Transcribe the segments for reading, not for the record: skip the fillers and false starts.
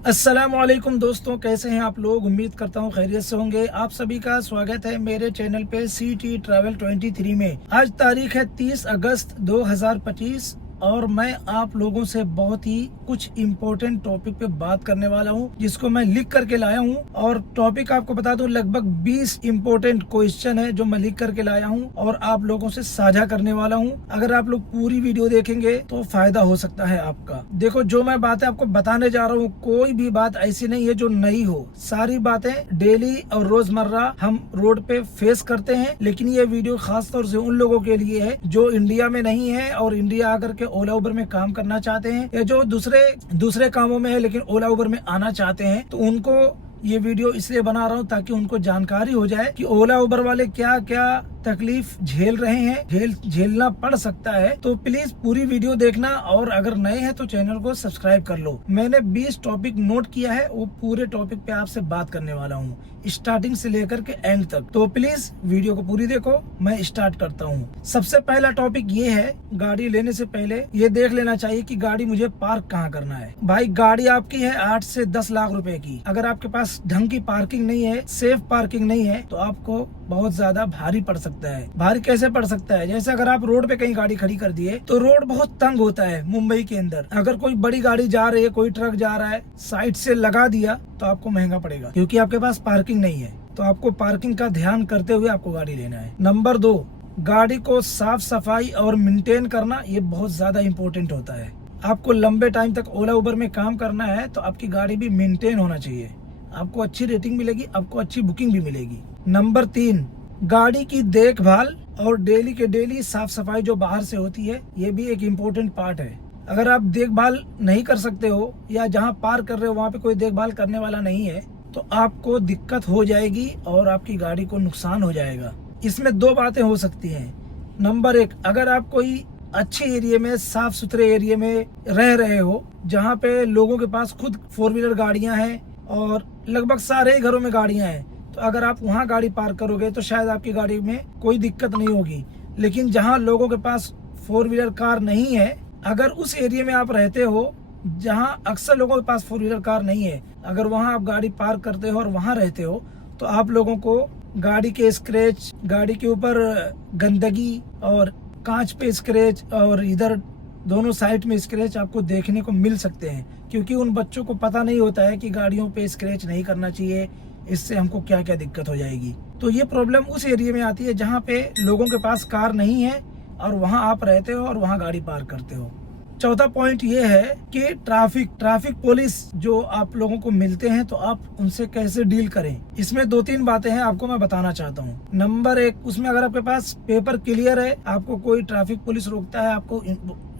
अस्सलामुअलैकुम दोस्तों, कैसे हैं आप लोग। उम्मीद करता हूं खैरियत से होंगे। आप सभी का स्वागत है मेरे चैनल पे सिटी ट्रैवल 23 में। आज तारीख है 30 अगस्त 2025 और मैं आप लोगों से बहुत ही कुछ इम्पोर्टेंट टॉपिक पे बात करने वाला हूं, जिसको मैं लिख करके लाया हूं। और टॉपिक आपको बता दूं, लगभग 20 इम्पोर्टेंट क्वेश्चन है जो मैं लिख करके लाया हूं और आप लोगों से साझा करने वाला हूं। अगर आप लोग पूरी वीडियो देखेंगे तो फायदा हो सकता है आपका। देखो, जो मैं बातें आपको बताने जा रहा हूँ, कोई भी बात ऐसी नहीं है जो नई हो। सारी बातें डेली और रोजमर्रा हम रोड पे फेस करते हैं। लेकिन ये वीडियो खास तौर से उन लोगों के लिए है जो इंडिया में नहीं है और इंडिया आकर के ओला उबर में काम करना चाहते हैं, या जो दूसरे कामों में है लेकिन ओला उबर में आना चाहते हैं। तो उनको ये वीडियो इसलिए बना रहा हूँ ताकि उनको जानकारी हो जाए कि ओला उबर वाले क्या क्या तकलीफ झेल रहे हैं, झेलना पड़ सकता है। तो प्लीज पूरी वीडियो देखना और अगर नए हैं तो चैनल को सब्सक्राइब कर लो। मैंने 20 टॉपिक नोट किया है, वो पूरे टॉपिक पे आपसे बात करने वाला हूँ, स्टार्टिंग से लेकर के एंड तक। तो प्लीज वीडियो को पूरी देखो। मैं स्टार्ट करता हूँ। सबसे पहला टॉपिक ये है, गाड़ी लेने से पहले ये देख लेना चाहिए कि गाड़ी मुझे पार्क कहाँ करना है। भाई, गाड़ी आपकी है 8 से 10 लाख रुपए की। अगर आपके पास ढंग की पार्किंग नहीं है, सेफ पार्किंग नहीं है, तो आपको बहुत ज्यादा भारी पड़ सकता है। भारी कैसे पड़ सकता है? जैसे अगर आप रोड पे कहीं गाड़ी खड़ी कर दिए तो रोड बहुत तंग होता है मुंबई के अंदर। अगर कोई बड़ी गाड़ी जा रही है, कोई ट्रक जा रहा है, साइड से लगा दिया तो आपको महंगा पड़ेगा, क्योंकि आपके पास पार्किंग नहीं है। तो आपको पार्किंग का ध्यान करते हुए आपको गाड़ी लेना है। नंबर 2, गाड़ी को साफ सफाई और मेंटेन करना, ये बहुत ज्यादा इम्पोर्टेंट होता है। आपको लंबे टाइम तक ओला उबर में काम करना है तो आपकी गाड़ी भी मेंटेन होना चाहिए। आपको अच्छी रेटिंग मिलेगी, आपको अच्छी बुकिंग भी मिलेगी। नंबर 3, गाड़ी की देखभाल और डेली के डेली साफ सफाई जो बाहर से होती है, ये भी एक इम्पोर्टेंट पार्ट है। अगर आप देखभाल नहीं कर सकते हो या जहां पार्क कर रहे हो वहां पे कोई देखभाल करने वाला नहीं है तो आपको दिक्कत हो जाएगी और आपकी गाड़ी को नुकसान हो जाएगा। इसमें 2 बातें हो सकती हैं। नंबर 1, अगर आप कोई अच्छे एरिया में, साफ सुथरे एरिया में रह रहे हो जहाँ पे लोगों के पास खुद 4 व्हीलर गाड़ियां हैं और लगभग सारे ही घरों में गाड़ियां हैं, तो अगर आप वहां गाड़ी पार्क करोगे तो शायद आपकी गाड़ी में कोई दिक्कत नहीं होगी। लेकिन जहां लोगों के पास 4 व्हीलर कार नहीं है, अगर उस एरिया में आप रहते हो जहां अक्सर लोगों के पास 4 व्हीलर कार नहीं है, अगर वहां आप गाड़ी पार्क करते हो और वहां रहते हो तो आप लोगों को गाड़ी के स्क्रैच, गाड़ी के ऊपर गंदगी और कांच पे स्क्रैच और इधर दोनों साइड में स्क्रैच आपको देखने को मिल सकते हैं, क्योंकि उन बच्चों को पता नहीं होता है कि गाड़ियों पे स्क्रैच नहीं करना चाहिए, इससे हमको क्या क्या दिक्कत हो जाएगी। तो ये प्रॉब्लम उस एरिया में आती है जहाँ पे लोगों के पास कार नहीं है और वहाँ आप रहते हो और वहाँ गाड़ी पार्क करते हो। चौथा पॉइंट ये है कि ट्रैफिक पुलिस जो आप लोगों को मिलते हैं तो आप उनसे कैसे डील करें। इसमें 2-3 बातें हैं, आपको मैं बताना चाहता हूँ। नंबर 1, उसमें अगर आपके पास पेपर क्लियर है, आपको कोई ट्रैफिक पुलिस रोकता है, आपको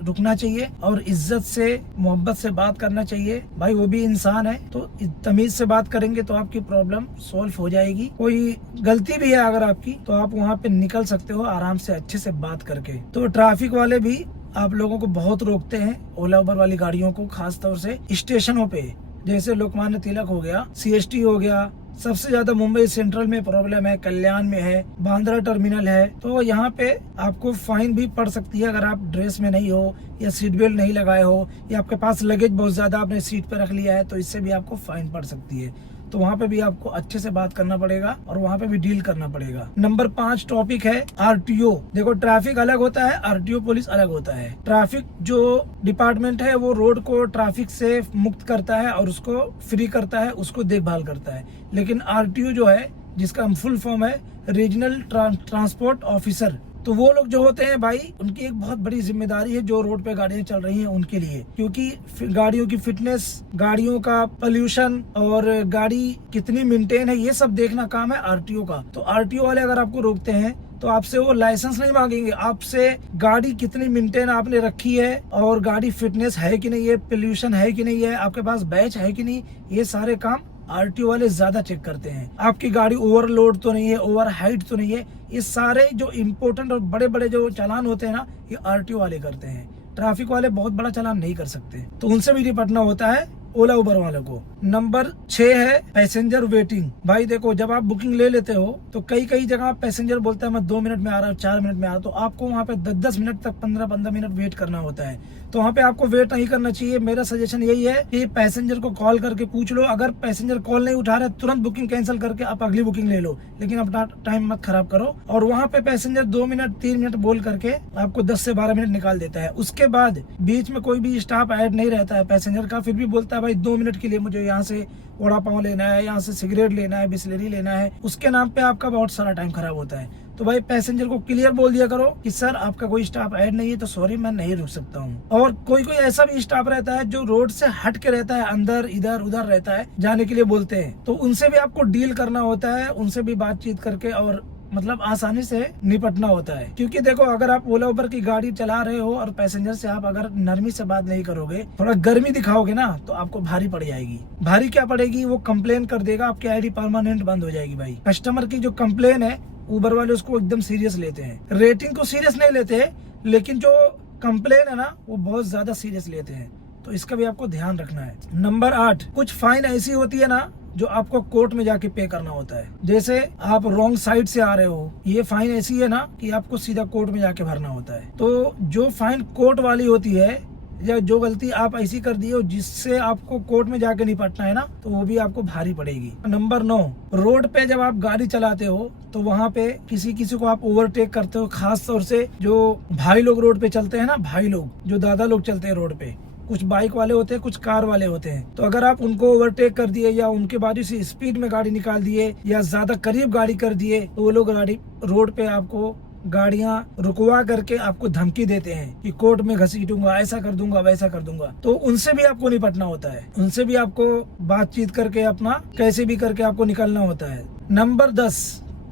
रुकना चाहिए और इज्जत से, मोहब्बत से बात करना चाहिए। भाई, वो भी इंसान है, तो तमीज से बात करेंगे तो आपकी प्रॉब्लम सॉल्व हो जाएगी। कोई गलती भी है अगर आपकी तो आप वहाँ पे निकल सकते हो आराम से, अच्छे से बात करके। तो ट्रैफिक वाले भी आप लोगों को बहुत रोकते हैं, ओला उबर वाली गाड़ियों को, खास तौर से स्टेशनों पे, जैसे लोकमान्य तिलक हो गया, CST हो गया। सबसे ज्यादा मुंबई सेंट्रल में प्रॉब्लम है, कल्याण में है, बांद्रा टर्मिनल है। तो यहाँ पे आपको फाइन भी पड़ सकती है अगर आप ड्रेस में नहीं हो या सीट बेल्ट नहीं लगाए हो या आपके पास लगेज बहुत ज्यादा आपने सीट पे रख लिया है, तो इससे भी आपको फाइन पड़ सकती है। तो वहाँ पे भी आपको अच्छे से बात करना पड़ेगा और वहाँ पे भी डील करना पड़ेगा। नंबर 5 टॉपिक है RTO। देखो, ट्रैफिक अलग होता है, RTO पुलिस अलग होता है। ट्रैफिक जो डिपार्टमेंट है वो रोड को ट्रैफिक से मुक्त करता है और उसको फ्री करता है, उसको देखभाल करता है। लेकिन RTO जो है, जिसका फुल फॉर्म है रीजनल ट्रांसपोर्ट ऑफिसर, तो वो लोग जो होते हैं भाई, उनकी एक बहुत बड़ी जिम्मेदारी है जो रोड पे गाड़ियां चल रही हैं उनके लिए, क्योंकि गाड़ियों की फिटनेस, गाड़ियों का पोल्यूशन और गाड़ी कितनी मेंटेन है, ये सब देखना काम है RTO का। तो RTO वाले अगर आपको रोकते हैं तो आपसे वो लाइसेंस नहीं मांगेंगे, आपसे गाड़ी कितनी मेंटेन आपने रखी है और गाड़ी फिटनेस है कि नहीं है, पोल्यूशन है कि नहीं है, आपके पास बैच है कि नहीं, ये सारे काम RTO वाले ज्यादा चेक करते हैं। आपकी गाड़ी ओवरलोड तो नहीं है, ओवर हाइट तो नहीं है, ये सारे जो इम्पोर्टेंट और बड़े बड़े जो चालान होते हैं ना, ये RTO वाले करते हैं। ट्रैफिक वाले बहुत बड़ा चालान नहीं कर सकते, तो उनसे भी निपटना होता है ओला उबर वालों को। नंबर 6 है पैसेंजर वेटिंग। भाई देखो, जब आप बुकिंग ले लेते हो तो कई कई जगह पैसेंजर बोलता है मैं 2 मिनट में आ रहा हूँ, 4 मिनट में आ रहा हूँ, तो आपको वहाँ पे 10-10 मिनट तक 15-15 मिनट वेट करना होता है। तो वहाँ पे आपको वेट नहीं करना चाहिए। मेरा सजेशन यही है कि पैसेंजर को कॉल करके पूछ लो। अगर पैसेंजर कॉल नहीं उठा रहे, तुरंत बुकिंग कैंसिल करके आप अगली बुकिंग ले लो, लेकिन अपना टाइम मत खराब करो। और वहाँ पे पैसेंजर 2 मिनट 3 मिनट बोल करके आपको 10 से 12 मिनट निकाल देता है। उसके बाद बीच में कोई भी स्टाफ ऐड नहीं रहता है पैसेंजर का, फिर भी बोलता है भाई 2 मिनट के लिए मुझे यहाँ से वड़ा पाव लेना है, यहाँ से सिगरेट लेना है, बिस्लरी लेना है, उसके नाम पे आपका बहुत सारा टाइम खराब होता है। तो भाई पैसेंजर को क्लियर बोल दिया करो कि सर आपका कोई स्टाफ ऐड नहीं है तो सॉरी मैं नहीं रुक सकता हूँ। और कोई कोई ऐसा भी स्टाफ रहता है जो रोड से हट के रहता है, अंदर इधर उधर रहता है, जाने के लिए बोलते हैं, तो उनसे भी आपको डील करना होता है, उनसे भी बातचीत करके और मतलब आसानी से निपटना होता है। क्योंकि देखो, अगर आप ओला उबर की गाड़ी चला रहे हो और पैसेंजर से आप अगर नरमी से बात नहीं करोगे, थोड़ा गर्मी दिखाओगे ना, तो आपको भारी पड़ जाएगी। भारी क्या पड़ेगी, वो कंप्लेन कर देगा, आपकी आईडी परमानेंट बंद हो जाएगी। भाई कस्टमर की जो कंप्लेन है, उबर वाले उसको एकदम सीरियस लेते हैं। रेटिंग को सीरियस नहीं लेते, लेकिन जो कंप्लेन है ना, वो बहुत ज्यादा सीरियस लेते हैं, तो इसका भी आपको ध्यान रखना है। नंबर 8, कुछ फाइन ऐसी होती है ना जो आपको कोर्ट में जाके पे करना होता है। जैसे आप रॉन्ग साइड से आ रहे हो, ये फाइन ऐसी है ना कि आपको सीधा कोर्ट में जाके भरना होता है। तो जो फाइन कोर्ट वाली होती है, या जो गलती आप ऐसी कर दी हो जिससे आपको कोर्ट में जाके निपटना है ना, तो वो भी आपको भारी पड़ेगी। नंबर 9, रोड पे जब आप गाड़ी चलाते हो तो वहाँ पे किसी किसी को आप ओवरटेक करते हो, खास तौर से जो भाई लोग रोड पे चलते हैं ना, भाई लोग जो दादा लोग चलते हैं रोड पे, कुछ बाइक वाले होते हैं, कुछ कार वाले होते हैं। तो अगर आप उनको ओवरटेक कर दिए या उनके बाजू से स्पीड में गाड़ी निकाल दिए या ज्यादा करीब गाड़ी कर दिए, तो वो लोग गाड़ी रोड पे आपको गाड़ियां रुकवा करके आपको धमकी देते हैं कि कोर्ट में घसीटूंगा, ऐसा कर दूंगा, वैसा कर दूंगा। तो उनसे भी आपको निपटना होता है, उनसे भी आपको बातचीत करके अपना कैसे भी करके आपको निकलना होता है। नंबर 10,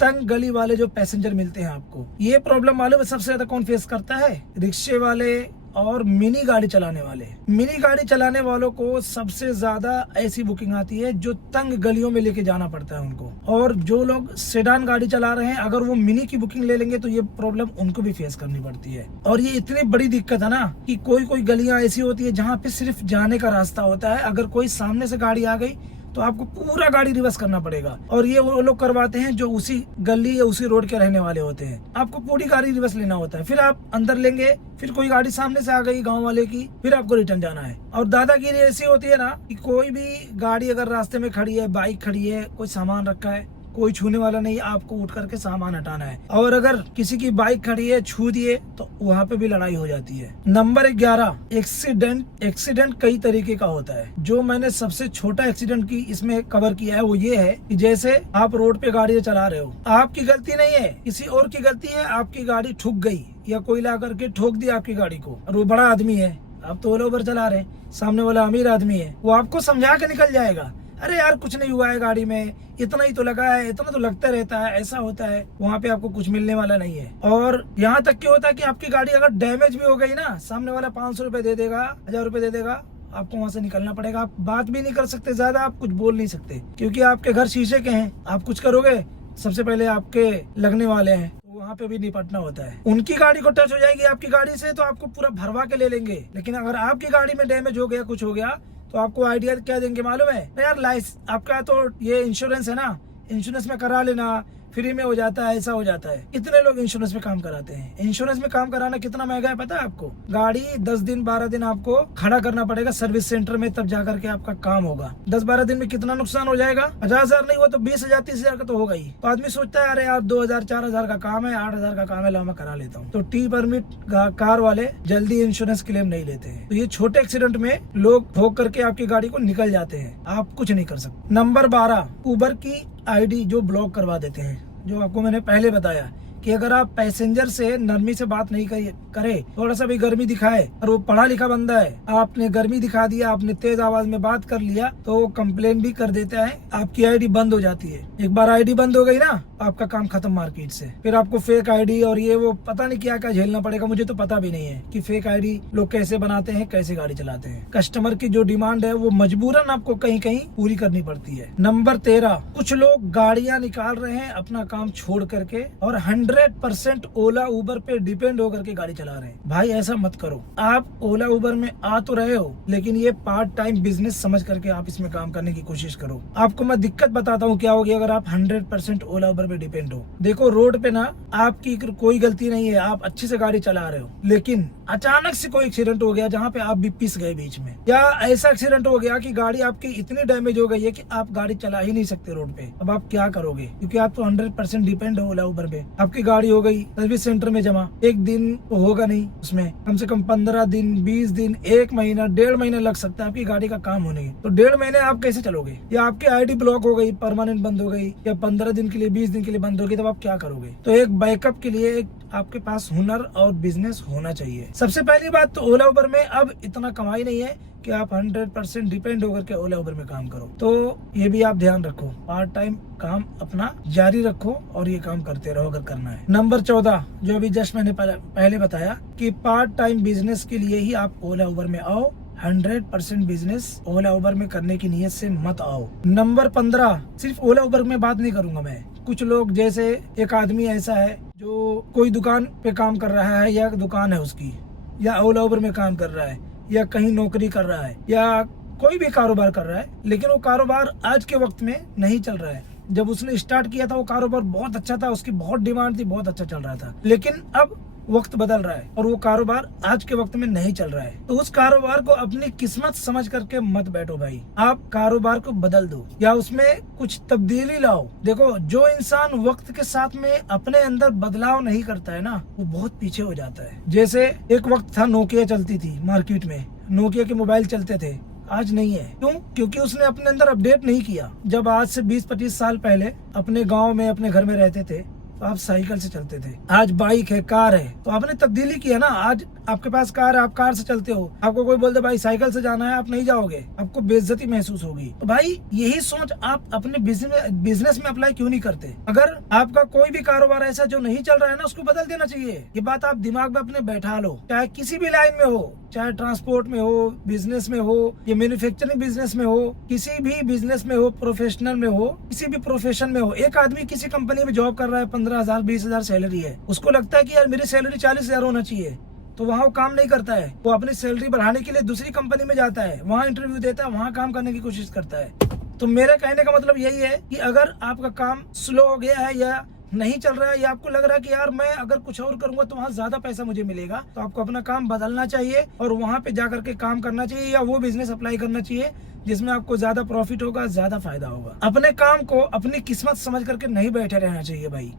तंग गली वाले जो पैसेंजर मिलते हैं आपको, ये प्रॉब्लम मालूम है सबसे ज्यादा कौन फेस करता है? रिक्शे वाले और मिनी गाड़ी चलाने वाले। मिनी गाड़ी चलाने वालों को सबसे ज्यादा ऐसी बुकिंग आती है जो तंग गलियों में लेके जाना पड़ता है उनको। और जो लोग सेडान गाड़ी चला रहे हैं, अगर वो मिनी की बुकिंग ले लेंगे तो ये प्रॉब्लम उनको भी फेस करनी पड़ती है। और ये इतनी बड़ी दिक्कत है ना कि कोई कोई गलियां ऐसी होती है जहाँ पे सिर्फ जाने का रास्ता होता है। अगर कोई सामने से गाड़ी आ गई तो आपको पूरा गाड़ी रिवर्स करना पड़ेगा। और ये वो लोग करवाते हैं जो उसी गली या उसी रोड के रहने वाले होते हैं। आपको पूरी गाड़ी रिवर्स लेना होता है, फिर आप अंदर लेंगे, फिर कोई गाड़ी सामने से आ गई गांव वाले की, फिर आपको रिटर्न जाना है। और दादागिरी ऐसी होती है ना कि कोई भी गाड़ी अगर रास्ते में खड़ी है, बाइक खड़ी है, कोई सामान रखा है, कोई छूने वाला नहीं, आपको उठ करके सामान हटाना है। और अगर किसी की बाइक खड़ी है, छू दिए तो वहाँ पे भी लड़ाई हो जाती है। नंबर 11, एक्सीडेंट कई तरीके का होता है। जो मैंने सबसे छोटा एक्सीडेंट की इसमें कवर किया है वो ये है कि जैसे आप रोड पे गाड़ी चला रहे हो, आपकी गलती नहीं है, किसी और की गलती है, आपकी गाड़ी ठुक गई या कोई ला करके ठोक दिया आपकी गाड़ी को, और वो बड़ा आदमी है, आप तो ओला उबर चला रहे हैं, सामने वाला अमीर आदमी है, वो आपको समझा के निकल जाएगा, अरे यार कुछ नहीं हुआ है, गाड़ी में इतना ही तो लगा है, इतना तो लगता रहता है, ऐसा होता है। वहाँ पे आपको कुछ मिलने वाला नहीं है। और यहाँ तक क्या होता है कि आपकी गाड़ी अगर डैमेज भी हो गई ना, सामने वाला 500 रुपए दे देगा, 1000 रुपए दे देगा, आपको वहाँ से निकलना पड़ेगा। आप बात भी नहीं कर सकते ज्यादा, आप कुछ बोल नहीं सकते, क्योंकि आपके घर शीशे के हैं। आप कुछ करोगे सबसे पहले आपके लगने वाले हैं, वहाँ पे भी निपटना होता है। उनकी गाड़ी को टच हो जाएगी आपकी गाड़ी से तो आपको पूरा भरवा के ले लेंगे। लेकिन अगर आपकी गाड़ी में डैमेज हो गया, कुछ हो गया, तो आपको आइडिया क्या देंगे मालूम है? यार आपका तो ये इंश्योरेंस है ना, इंश्योरेंस में करा लेना, फ्री में हो जाता है, ऐसा हो जाता है। कितने लोग इंश्योरेंस में काम कराते हैं? इंश्योरेंस में काम कराना कितना महंगा है पता है आपको? गाड़ी 10 दिन 12 दिन आपको खड़ा करना पड़ेगा सर्विस सेंटर में, तब जाकर के आपका काम होगा। 10-12 दिन में कितना नुकसान हो जाएगा? 50,000 नहीं हुआ तो 20,000 30,000 का तो होगा ही। तो आदमी सोचता है अरे यार 2,000 4,000 का काम है, 8,000 का काम है, ला मैं करा लेता हूँ। तो टी परमिट कार वाले जल्दी इंश्योरेंस क्लेम नहीं लेते हैं। तो ये छोटे एक्सीडेंट में लोग ठोक करके आपकी गाड़ी को निकल जाते हैं, आप कुछ नहीं कर सकते। नंबर 12, उबर की आईडी जो ब्लॉक करवा देते हैं। जो आपको मैंने पहले बताया कि अगर आप पैसेंजर से नरमी से बात नहीं करे, थोड़ा सा भी गर्मी दिखाए, और वो पढ़ा लिखा बंदा है, आपने गर्मी दिखा दिया, आपने तेज आवाज में बात कर लिया, तो वो कंप्लेन भी कर देता है, आपकी आईडी बंद हो जाती है। एक बार आईडी बंद हो गई ना, आपका काम खत्म मार्केट से। फिर आपको फेक आईडी और ये वो पता नहीं क्या क्या झेलना पड़ेगा। मुझे तो पता भी नहीं है कि फेक आईडी लोग कैसे बनाते हैं, कैसे गाड़ी चलाते हैं। कस्टमर की जो डिमांड है वो मजबूरन आपको कहीं कहीं पूरी करनी पड़ती है। नंबर 13, कुछ लोग गाड़ियां निकाल रहे हैं अपना काम छोड़ करके और 100% ओला उबर पे डिपेंड होकर के गाड़ी चला रहे हैं। भाई ऐसा मत करो। आप ओला उबर में आ तो रहे हो, लेकिन ये पार्ट टाइम बिजनेस समझ करके आप इसमें काम करने की कोशिश करो। आपको मैं दिक्कत बताता हूँ क्या होगी अगर आप 100% ओला उबर पे डिपेंड हो। देखो, रोड पे ना आपकी कोई गलती नहीं है, आप अच्छे से गाड़ी चला रहे हो, लेकिन अचानक से कोई एक्सीडेंट हो गया जहाँ पे आप भी पिस गए बीच में, या ऐसा एक्सीडेंट हो गया कि गाड़ी आपकी इतनी डैमेज हो गई है कि आप गाड़ी चला ही नहीं सकते रोड पे। अब आप क्या करोगे? क्योंकि आप तो 100% डिपेंड हो ओला उबर पे। आपकी गाड़ी हो गई सर्विस सेंटर में जमा, एक दिन तो होगा नहीं, उसमें कम से कम 15 दिन, 20 दिन, 1 महीना, 1.5 महीना लग सकता है आपकी गाड़ी का काम होने। तो 1.5 महीने आप कैसे चलोगे? या आपकी आईडी ब्लॉक हो गई, परमानेंट बंद हो गई, या 15 दिन के लिए, 20 दिन के लिए बंद होगी, तब आप क्या करोगे? तो एक बैकअप के लिए एक आपके पास हुनर और बिजनेस होना चाहिए। सबसे पहली बात तो ओला उबर में अब इतना कमाई नहीं है कि आप 100% डिपेंड होकर के ओला उबर में काम करो। तो ये भी आप ध्यान रखो, पार्ट टाइम काम अपना जारी रखो और ये काम करते रहो अगर करना है। नंबर 14, जो अभी जस्ट मैंने पहले बताया कि पार्ट टाइम बिजनेस के लिए ही आप ओला उबर में आओ। 100% बिजनेस ओला उबर में करने की नीयत से मत आओ। नंबर 15, सिर्फ ओला उबर में बात नहीं करूंगा मैं। कुछ लोग, जैसे एक आदमी ऐसा है जो कोई दुकान पे काम कर रहा है, या दुकान है उसकी, या ओला उबर में काम कर रहा है, या कहीं नौकरी कर रहा है, या कोई भी कारोबार कर रहा है, लेकिन वो कारोबार आज के वक्त में नहीं चल रहा है। जब उसने स्टार्ट किया था वो कारोबार बहुत अच्छा था, उसकी बहुत डिमांड थी, बहुत अच्छा चल रहा था, लेकिन अब वक्त बदल रहा है और वो कारोबार आज के वक्त में नहीं चल रहा है। तो उस कारोबार को अपनी किस्मत समझ करके मत बैठो भाई, आप कारोबार को बदल दो या उसमें कुछ तब्दीली लाओ। देखो, जो इंसान वक्त के साथ में अपने अंदर बदलाव नहीं करता है ना, वो बहुत पीछे हो जाता है। जैसे एक वक्त था नोकिया चलती थी मार्केट में, नोकिया के मोबाइल चलते थे, आज नहीं है। क्यों? क्योंकि उसने अपने अंदर अपडेट नहीं किया। जब आज से 20-25 साल पहले अपने गांव में, अपने घर में रहते थे, तो आप साइकिल से चलते थे, आज बाइक है, कार है, तो आपने तब्दीली किया ना। आज आपके पास कार है, आप कार से चलते हो। आपको कोई बोल दे भाई साइकिल से जाना है, आप नहीं जाओगे, आपको बेइज्जती महसूस होगी। तो भाई यही सोच आप अपने बिजनेस में अप्लाई क्यों नहीं करते? अगर आपका कोई भी कारोबार ऐसा जो नहीं चल रहा है ना, उसको बदल देना चाहिए। ये बात आप दिमाग में अपने बैठा लो, चाहे किसी भी लाइन में हो, चाहे ट्रांसपोर्ट में हो, बिजनेस में हो, या मैन्युफैक्चरिंग बिजनेस में हो, किसी भी बिजनेस में हो, प्रोफेशनल में हो, किसी भी प्रोफेशन में हो। एक आदमी किसी कंपनी में जॉब कर रहा है, 15,000 20,000 सैलरी है, उसको लगता है कि यार मेरी सैलरी 40,000 होना चाहिए, तो वहाँ वो काम नहीं करता है। वो अपनी सैलरी बढ़ाने के लिए दूसरी कंपनी में जाता है, वहाँ इंटरव्यू देता है, वहाँ काम करने की कोशिश करता है। तो मेरे कहने का मतलब यही है कि अगर आपका काम स्लो हो गया है या नहीं चल रहा है, या आपको लग रहा है कि यार मैं अगर कुछ और करूंगा तो वहाँ ज्यादा पैसा मुझे मिलेगा, तो आपको अपना काम बदलना चाहिए और वहाँ पे जाकर के काम करना चाहिए, या वो बिजनेस अप्लाई करना चाहिए जिसमें आपको ज्यादा प्रॉफिट होगा, ज्यादा फायदा होगा। अपने काम को अपनी किस्मत समझ करके नहीं बैठे रहना चाहिए भाई।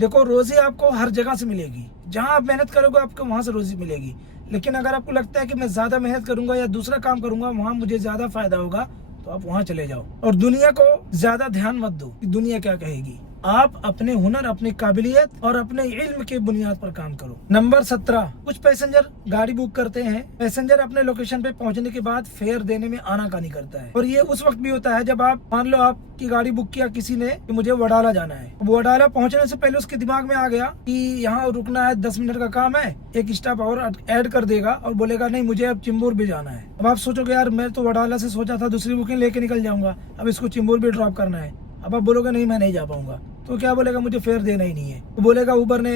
देखो, रोजी आपको हर जगह से मिलेगी, जहाँ आप मेहनत करोगे आपको वहाँ से रोजी मिलेगी। लेकिन अगर आपको लगता है कि मैं ज्यादा मेहनत करूंगा या दूसरा काम करूंगा, वहाँ मुझे ज्यादा फायदा होगा, तो आप वहाँ चले जाओ और दुनिया को ज्यादा ध्यान मत दो कि दुनिया क्या कहेगी। आप अपने हुनर, अपनी काबिलियत और अपने इल्म के बुनियाद पर काम करो। नंबर 17, कुछ पैसेंजर गाड़ी बुक करते हैं, पैसेंजर अपने लोकेशन पे पहुंचने के बाद फेयर देने में आनाकानी करता है, और ये उस वक्त भी होता है जब आप, मान लो आपकी गाड़ी बुक किया किसी ने कि मुझे वडाला जाना है, वडाला पहुंचने से पहले उसके दिमाग में आ गया कि यहाँ रुकना है, 10 मिनट का काम है, एक स्टॉप और ऐड कर देगा और बोलेगा नहीं मुझे अब चिंबूर भी जाना है। अब आप सोचोगे यार मैं तो वडाला से सोचा था दूसरी बुकिंग लेके निकल जाऊंगा, अब इसको चिंबूर भी ड्रॉप करना है। अब आप बोलोगे नहीं मैं नहीं जा पाऊंगा, तो क्या बोलेगा? मुझे फेयर देना ही नहीं है। तो बोलेगा उबर ने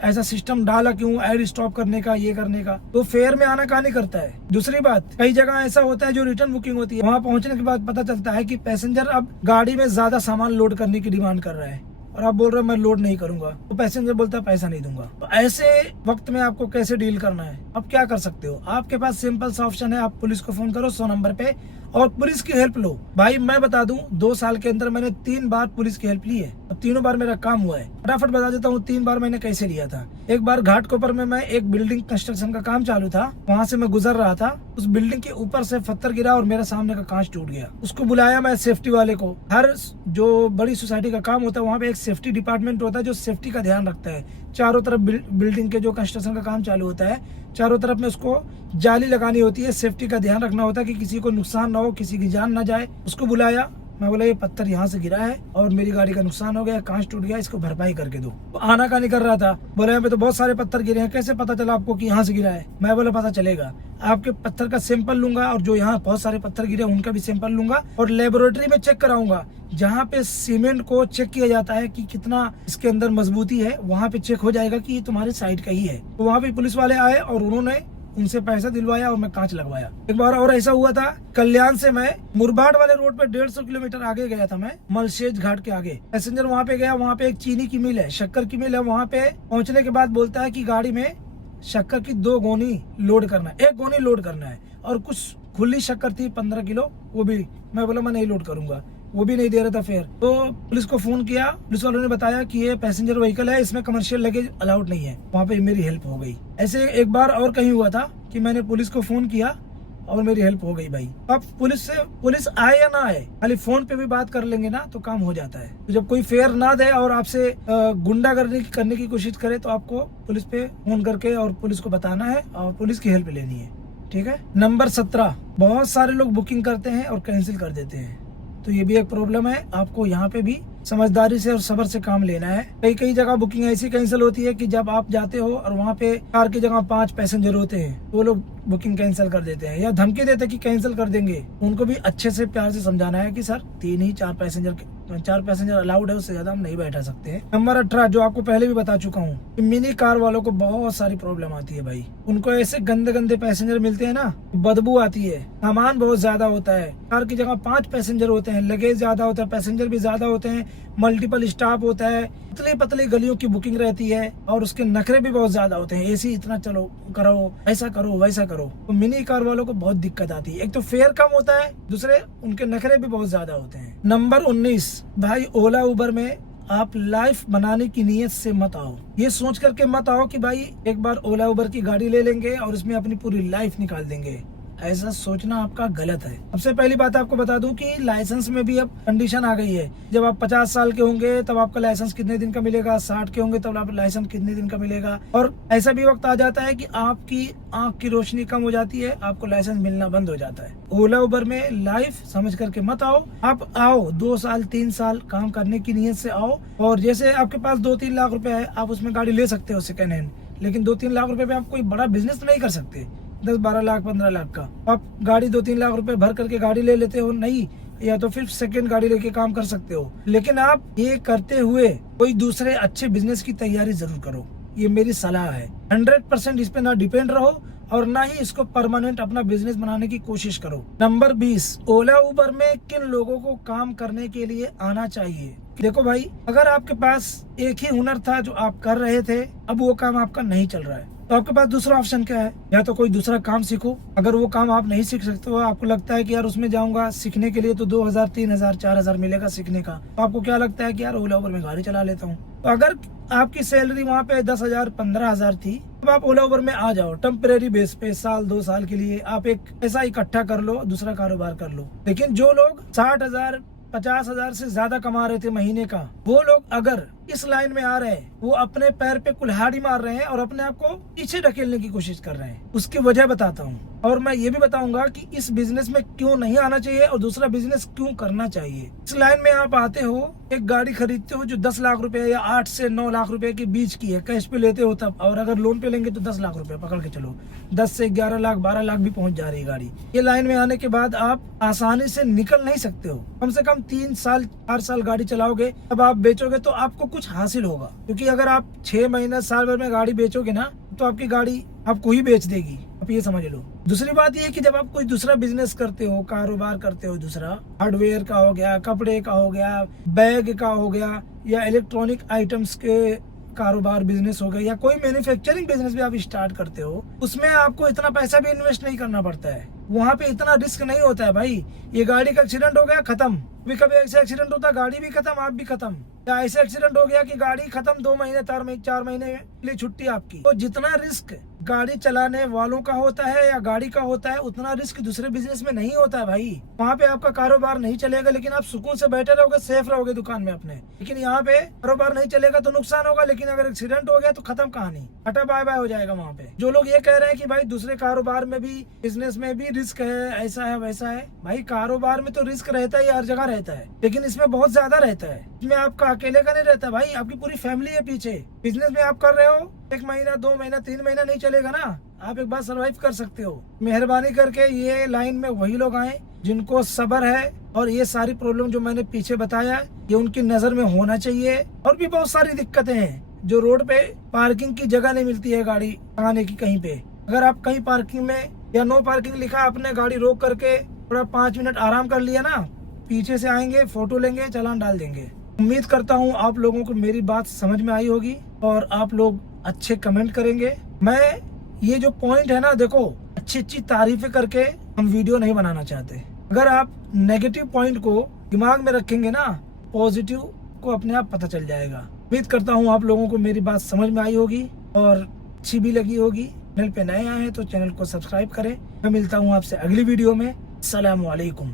ऐसा सिस्टम डाला क्यों, ऐड स्टॉप करने का, ये करने का, तो फेयर में आनाकानी करता है। दूसरी बात, कई जगह ऐसा होता है जो रिटर्न बुकिंग होती है, वहाँ पहुंचने के बाद पता चलता है कि पैसेंजर अब गाड़ी में ज्यादा सामान लोड करने की डिमांड कर रहा है और आप बोल रहे हो मैं लोड नहीं करूंगा, तो पैसेंजर बोलता है पैसा नहीं दूंगा। तो ऐसे वक्त में आपको कैसे डील करना है? अब क्या कर सकते हो? आपके पास सिंपल सा ऑप्शन है, आप पुलिस को फोन करो 100 नंबर पे और पुलिस की हेल्प लो। भाई मैं बता दूं, 2 साल के अंदर मैंने 3 बार पुलिस की हेल्प ली है और तीनों बार मेरा काम हुआ है। फटाफट बता देता हूँ 3 बार मैंने कैसे लिया था। एक बार घाटकोपर में मैं एक बिल्डिंग कंस्ट्रक्शन का काम चालू था, वहाँ से मैं गुजर रहा था, उस बिल्डिंग के ऊपर से पत्थर गिरा और मेरे सामने का कांच टूट गया। उसको बुलाया मैं सेफ्टी वाले को। हर जो बड़ी सोसाइटी का काम होता है वहाँ पे एक सेफ्टी डिपार्टमेंट होता है जो सेफ्टी का ध्यान रखता है। चारों तरफ बिल्डिंग के जो कंस्ट्रक्शन का काम चालू होता है, चारों तरफ में उसको जाली लगानी होती है, सेफ्टी का ध्यान रखना होता है कि किसी को नुकसान ना हो, किसी की जान ना जाए। उसको बुलाया, मैं बोला ये पत्थर यहाँ से गिरा है और मेरी गाड़ी का नुकसान हो गया, कांच टूट गया, इसको भरपाई करके दो। आना का नहीं कर रहा था, बोला यहाँ पे तो बहुत सारे पत्थर गिरे हैं, कैसे पता चला आपको कि यहाँ से गिरा है? मैं बोला पता चलेगा, आपके पत्थर का सैंपल लूंगा और जो यहाँ बहुत सारे पत्थर गिरे उनका भी सैंपल लूंगा और लेबोरेटरी में चेक कराऊंगा। जहाँ पे सीमेंट को चेक किया जाता है कि कितना इसके अंदर मजबूती है, वहाँ पे चेक हो जाएगा कि ये तुम्हारे साइड का ही है। तो वहाँ पे पुलिस वाले आए और उन्होंने उनसे पैसा दिलवाया और मैं कांच लगवाया। एक बार और ऐसा हुआ था, कल्याण से मैं मुरबाड वाले रोड पे 150 किलोमीटर आगे गया था, मैं मलशेज घाट के आगे। पैसेंजर वहाँ पे गया, वहाँ पे एक चीनी की मिल है, शक्कर की मिल है। वहाँ पे पहुँचने के बाद बोलता है कि गाड़ी में शक्कर की 2 गोनी लोड करना है, 1 गोनी लोड करना है और कुछ खुली शक्कर थी 15 किलो, वो भी मैं बोला मैं नहीं लोड करूंगा, वो भी नहीं दे रहा था फेयर। तो पुलिस को फोन किया, पुलिस वालों ने बताया कि ये पैसेंजर व्हीकल है, इसमें कमर्शियल लगेज अलाउड नहीं है। वहाँ पे मेरी हेल्प हो गई। ऐसे एक बार और कहीं हुआ था कि मैंने पुलिस को फोन किया और मेरी हेल्प हो गई भाई। अब पुलिस आए या ना आए, खाली फोन पे भी बात कर लेंगे ना तो काम हो जाता है। तो जब कोई फेयर ना दे और आपसे गुंडागर्दी करने की कोशिश करे तो आपको पुलिस पे फोन करके और पुलिस को बताना है और पुलिस की हेल्प लेनी है, ठीक है। नंबर 17, बहुत सारे लोग बुकिंग करते हैं और कैंसिल कर देते हैं, तो ये भी एक प्रॉब्लम है। आपको यहाँ पे भी समझदारी से और सब्र से काम लेना है। कई जगह बुकिंग ऐसी कैंसिल होती है कि जब आप जाते हो और वहाँ पे 4 की जगह 5 पैसेंजर होते हैं, वो लोग बुकिंग कैंसिल कर देते हैं या धमकी देते हैं कि कैंसिल कर देंगे। उनको भी अच्छे से प्यार से समझाना है कि सर 3 ही 4 पैसेंजर अलाउड है, उससे ज्यादा हम नहीं बैठा सकते हैं। नंबर 18, जो आपको पहले भी बता चुका हूँ, मिनी कार वालों को बहुत सारी प्रॉब्लम आती है भाई। उनको ऐसे गंदे पैसेंजर मिलते हैं ना, बदबू आती है, सामान बहुत ज्यादा होता है। 4 की जगह 5 पैसेंजर होते हैं, लगेज ज्यादा होता है, पैसेंजर भी ज्यादा होते हैं, मल्टीपल स्टाफ होता है, पतली गलियों की बुकिंग रहती है और उसके नखरे भी बहुत ज्यादा होते हैं। एसी इतना चलो करो, ऐसा करो वैसा करो, तो मिनी कार वालों को बहुत दिक्कत आती है। एक तो फेयर कम होता है, दूसरे उनके नखरे भी बहुत ज्यादा होते हैं। नंबर 19, भाई ओला उबर में आप लाइफ बनाने की नीयत से मत आओ। ये सोच करके मत आओ कि भाई एक बार ओला उबर की गाड़ी ले लेंगे और इसमें अपनी पूरी लाइफ निकाल देंगे। ऐसा सोचना आपका गलत है। सबसे पहली बात आपको बता दूं कि लाइसेंस में भी अब कंडीशन आ गई है। जब आप 50 साल के होंगे तब आपका लाइसेंस कितने दिन का मिलेगा, 60 के होंगे तब आप लाइसेंस कितने दिन का मिलेगा। और ऐसा भी वक्त आ जाता है कि आपकी आंख की रोशनी कम हो जाती है, आपको लाइसेंस मिलना बंद हो जाता है। ओला उबर में लाइफ समझ करके मत आओ। आप आओ 2 साल 3 साल काम करने की नीयत से आओ, और जैसे आपके पास 2-3 लाख रुपए है, आप उसमें गाड़ी ले सकते हो सेकेंड हैंड, लेकिन 2-3 लाख रुपए में आप कोई बड़ा बिजनेस नहीं कर सकते। 10-12 लाख 15 लाख का आप गाड़ी 2-3 लाख रुपए भर करके गाड़ी ले लेते हो नहीं, या तो फिर सेकंड गाड़ी लेके काम कर सकते हो। लेकिन आप ये करते हुए कोई दूसरे अच्छे बिजनेस की तैयारी जरूर करो, ये मेरी सलाह है। 100% इस पे ना डिपेंड रहो और ना ही इसको परमानेंट अपना बिजनेस बनाने की कोशिश करो। नंबर 20, ओला उबर में किन लोगों को काम करने के लिए आना चाहिए। देखो भाई, अगर आपके पास एक ही हुनर था जो आप कर रहे थे, अब वो काम आपका नहीं चल रहा है, तो आपके पास दूसरा ऑप्शन क्या है? या तो कोई दूसरा काम सीखो। अगर वो काम आप नहीं सीख सकते हो, आपको लगता है कि यार उसमें जाऊंगा सीखने के लिए तो 2000, 3000, 4000 मिलेगा सीखने का, तो आपको क्या लगता है कि यार ओला उबर में गाड़ी चला लेता हूँ। तो अगर आपकी सैलरी वहाँ पे 10,000, 15,000 थी, तो आप ओला उबर में आ जाओ। टेम्परेरी बेस पे 1-2 साल के लिए आप एक पैसा इकट्ठा कर लो, दूसरा कारोबार कर लो। लेकिन जो लोग 60,000, 50,000 से ज्यादा कमा रहे थे महीने का, वो लोग अगर इस लाइन में आ रहे हैं, वो अपने पैर पे कुल्हाड़ी मार रहे हैं और अपने आप को पीछे ढकेलने की कोशिश कर रहे हैं। उसकी वजह बताता हूँ, और मैं ये भी बताऊंगा कि इस बिजनेस में क्यों नहीं आना चाहिए और दूसरा बिजनेस क्यों करना चाहिए। इस लाइन में आप आते हो, एक गाड़ी खरीदते हो जो 10 लाख रुपए या 8 से 9 लाख रुपए के बीच की है, कैश पे लेते हो तब, और अगर लोन पे लेंगे तो 10 लाख रुपए पकड़ के चलो, 10 से 11 लाख 12 लाख भी पहुंच जा रही है गाड़ी। ये लाइन में आने के बाद आप आसानी से निकल नहीं सकते हो। कम से कम 3 साल 4 साल गाड़ी चलाओगे, तब आप बेचोगे तो आपको कुछ हासिल होगा। क्योंकि अगर आप 6 महीने साल भर में गाड़ी बेचोगे ना, तो आपकी गाड़ी आपको ही बेच देगी, आप ये समझ लो। दूसरी बात ये है कि जब आप कोई दूसरा बिजनेस करते हो, कारोबार करते हो, दूसरा हार्डवेयर का हो गया, कपड़े का हो गया, बैग का हो गया, या इलेक्ट्रॉनिक आइटम्स के कारोबार बिजनेस हो गया, या कोई मैन्युफैक्चरिंग बिजनेस भी आप स्टार्ट करते हो, उसमें आपको इतना पैसा भी इन्वेस्ट नहीं करना पड़ता है। वहाँ पे इतना रिस्क नहीं होता है भाई। ये गाड़ी का एक्सीडेंट हो गया, खत्म। कभी ऐसा एक्सीडेंट होता है, गाड़ी भी खत्म, आप भी खत्म। या ऐसा एक्सीडेंट हो गया कि गाड़ी खत्म, 2 महीने 4 महीने के लिए छुट्टी आपकी। तो जितना रिस्क गाड़ी चलाने वालों का होता है या गाड़ी का होता है, उतना रिस्क दूसरे बिजनेस में नहीं होता है भाई। वहाँ पे आपका कारोबार नहीं चलेगा, लेकिन आप सुकून से बैठे रहोगे, सेफ रहोगे दुकान में अपने। लेकिन यहाँ पे कारोबार नहीं चलेगा तो नुकसान होगा, लेकिन अगर एक्सीडेंट हो गया तो खत्म कहानी, टाटा बाय बाय हो जाएगा वहाँ पे। जो लोग ये कह रहे हैं कि भाई दूसरे कारोबार में भी, बिजनेस में भी रिस्क है, ऐसा है वैसा है, भाई कारोबार में तो रिस्क रहता है, हर जगह रहता है, लेकिन इसमें बहुत ज्यादा रहता है। इसमें आपका अकेले का नहीं रहता भाई, आपकी पूरी फैमिली है पीछे। बिजनेस में आप कर रहे हो, 1 महीना 2 महीना 3 महीना नहीं चलेगा ना, आप एक बार सरवाइव कर सकते हो। मेहरबानी करके ये लाइन में वही लोग आए जिनको सब्र है, और ये सारी प्रॉब्लम जो मैंने पीछे बताया ये उनकी नजर में होना चाहिए। और भी बहुत सारी दिक्कतें हैं, जो रोड पे पार्किंग की जगह नहीं मिलती है गाड़ी लगाने की कहीं पे। अगर आप कहीं पार्किंग में या नो पार्किंग लिखा, आपने गाड़ी रोक करके थोड़ा 5 मिनट आराम कर लिया ना, पीछे से आएंगे, फोटो लेंगे, चालान डाल देंगे। उम्मीद करता हूँ आप लोगों को मेरी बात समझ में आई होगी और आप लोग अच्छे कमेंट करेंगे। मैं ये जो पॉइंट है ना, देखो अच्छी तारीफें करके हम वीडियो नहीं बनाना चाहते। अगर आप नेगेटिव पॉइंट को दिमाग में रखेंगे ना, पॉजिटिव को अपने आप पता चल जाएगा। उम्मीद करता हूँ आप लोगों को मेरी बात समझ में आई होगी और अच्छी भी लगी होगी। चैनल पे नए आए हैं तो चैनल को सब्सक्राइब करें। मैं मिलता हूँ आपसे अगली वीडियो में। अस्सलामु अलैकुम।